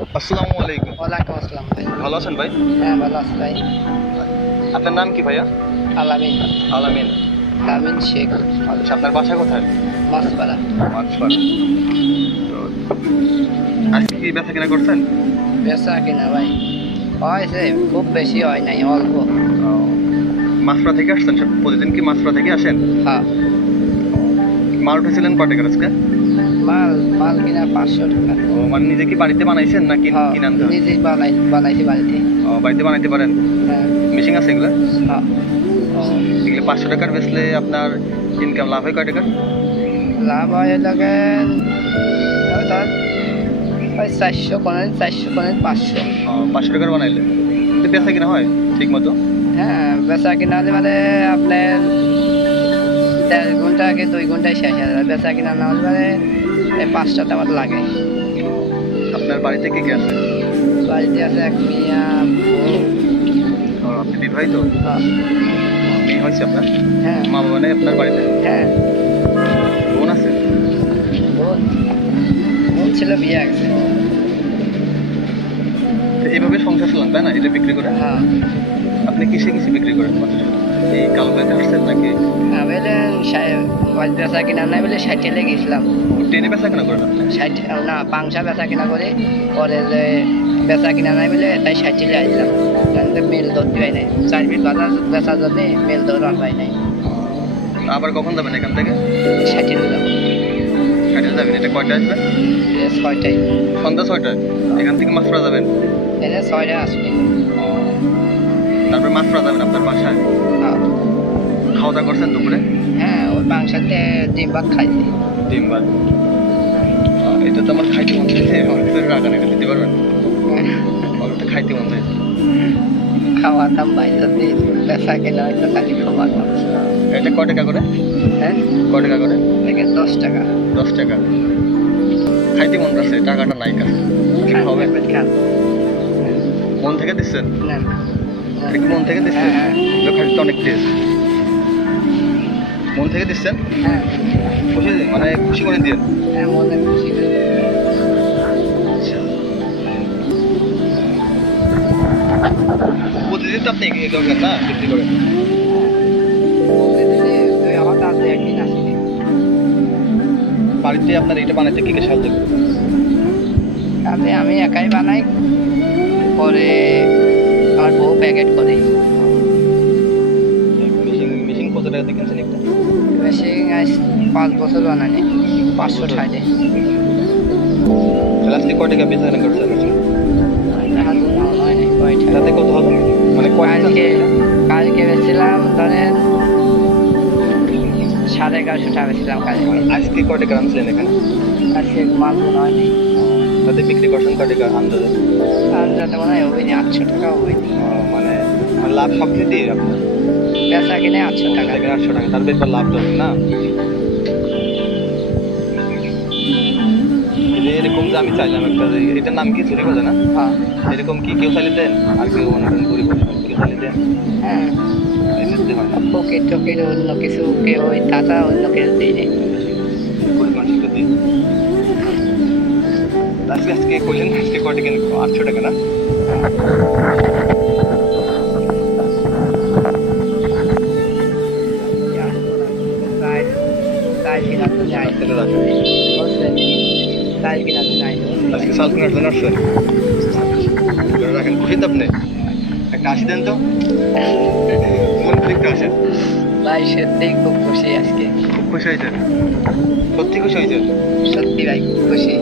আসসালামু আলাইকুম। ওয়ালাইকুম আসসালাম ভাই। ভালো আছেন ভাই? হ্যাঁ ভালো আছি ভাই। আপনার নাম কি ভাইয়া? আলামিন। আলামিন। আলামিন শেখ। আচ্ছা, আপনার বাসা কোথায়? মাছপাড়া। মাছপাড়া। তো আজকে কি বেচা কেনা করছেন? বেচা কিনা ভাই হয়েছে, খুব বেশি হয় নাই, অল্প। মাছপাড়া থেকে আসছেন? প্রতিদিন কি মাছপাড়া থেকে আসেন? হ্যাঁ। মাল উঠেছিলেন কয় টাকার আজকে? মাল মাল কিনা 500 টাকা। ও মানে নিজে কি বাড়িতে বানাইছেন নাকি হ্যাঁ, কিনে আনতে হয়? নিজেই বানাইছি বাড়িতে। ও বাড়িতে বানাইতে পারেন? হ্যাঁ। মেশিন আছে এগুলো? হ্যাঁ। এগুলো 500 টাকার বেচলে আপনার ইনকাম লাভ হয় কয় টাকা? লাভ হয় লাগেন ধর ওই 400 কোনেন 500। 500 টাকার বানাইলে কিন্তু বেচা কিনা হয় ঠিক মতো? হ্যাঁ, বেচা কিনা হলে মানে আপনার 1.5 ঘন্টা আগে 2 ঘন্টায় শেষ হয়ে যায়। বেচা কিনা না হলে মানে 5টার মতো লাগে। আপনার বাড়িতে কে কে আছে? বাড়িতে আছে এক মিয়া, বউ। আপনি বিবাহিত? হ্যাঁ। মেয়ে হয়েছে আপনার? হ্যাঁ। মা বাবা নেই আপনার বাড়িতে? হ্যাঁ। বোন আছে? বোন বোন ছিল, বিয়ে গেছে। তো এইভাবে সংসার চালান তাই না, এটা বিক্রি করে? হ্যাঁ। আপনি কিসে কিসে বিক্রি করেন মানুষের? এই কালো গাড়িতে আসছেন নাকি? বলে বেচা কিনা নাই বলে 60 গেছিলাম। ট্রেনে বেচা কেনা করেন আপনি? 60 না, পাংশা বেচা কিনা করে পরে যে বেচা কিনা নাই বলে তাই 60 আসলাম। মেল ধরতে হয় নাই, 4 ফিট বাজার বেচার জন্য মেল ধরার হয় নাই। আবার কখন যাবেন এখান থেকে? 60 যাবো। কাটিয়ে যাবেন? এটা কয়টা আসবেন? 6টায়। সন্ধ্যা 6টায়? এখান থেকে মাছপাড়া যাবেন? এনে 6টায় আসবে। তারপরে মাছপাড়া যাবেন আপনার বাসায়? হ্যাঁ। খাওয়া দাওয়া করছেন দুপুরে? হ্যাঁ, ওই পাংশাতে ডিম ভাত খাইছি। ডিম ভাত। এটা তো আমার খাইতে মন চাইছে, আমার ভিতরে রাখা এটা দিতে পারবেন? আমার তো খাইতে মন চাইছে। খাওয়াতাম বাইরে দিয়ে, বেচা কিনা হয়তো খালি খাওয়াতাম। এটা কয় টাকা করে? হ্যাঁ, কয় টাকা করে? থেকে 10 টাকা। 10 টাকা। খাইতে মন আছে, টাকাটা নাই কাছে। কি খাবেন? খান। মন থেকে দিচ্ছেন? না। এটা কি মন থেকে দিচ্ছেন? হ্যাঁ। এগুলো খাইতে তো অনেক টেস্ট। মন থেকে দিচ্ছেন? হ্যাঁ। খুশি মানে খুশি করে দিয়ে? হ্যাঁ, মনে খুশি করে। প্রতিদিন তো আপনি এগিয়ে দরকার না বিক্রি করেন? হঠাৎ একদিন আসিনি। বাড়িতে আপনার এটা বানাইতে কি কে সাহায্য করে? আমি একাই বানাই, পরে আমার বউ প্যাকেট করে। মেশিন কত টাকা দিয়ে কিনছেন একটা? মেশিন আজ 5 বছর বানানি, 560। তাহলে আজকে কয় টাকা বেচা কেনা করছেন? এখন হয়নি কয়টা। তাতে কত হবে? মানে কালকে বেছিলাম ধরেন 1150 টাকা বেছিলাম কালকে। আজকে কয় টাকা আনছিলেন এখানে? আজকে মাল মনে হয়নি। তাতে বিক্রি করছেন কয় টাকা আন্দাজে? আন্দাজে মনে হয় হয়নি, 800 টাকা হয়নি। মানে লাভ সব কিছু দিয়ে আপনার বেচা কিনে 800 টাকা। 800 টাকা, তার বেশ লাভ হবে না? এরকম যে আমি চাইলাম একটা, এটার নাম কি চুরি বাজা না? হ্যাঁ। এরকম কি কেউ চাইলে দেন? আর কেউ মনে করেন গরিব কেউ চাইলে দেন? হ্যাঁ, দিতে হয় না? পকেট টকেট অন্য কিছু কেউ ওই টাকা অন্য কিছু দিই নেই। গরিব মানুষকে দিই। আজকে কইলেন আজকে কয় টাকা? 800 টাকা না? আজকে সাল কেনার জন্য আসছেন? রাখেন, খুশি তো আপনি? একটা হাসি দেন তো, মন থেকে আসেন। ভাই সত্যি খুব খুশি আজকে। খুব খুশি হয়েছেন? সত্যি খুশি হয়েছেন? সত্যি ভাই খুব খুশি।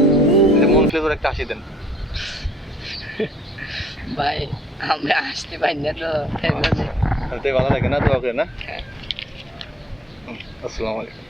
মন খুলে ধরে একটা হাসি দেন ভাই আমরা আসতে পারি না তো, ভালো লাগে না? দোয়া করে না? আসসালামু আলাইকুম।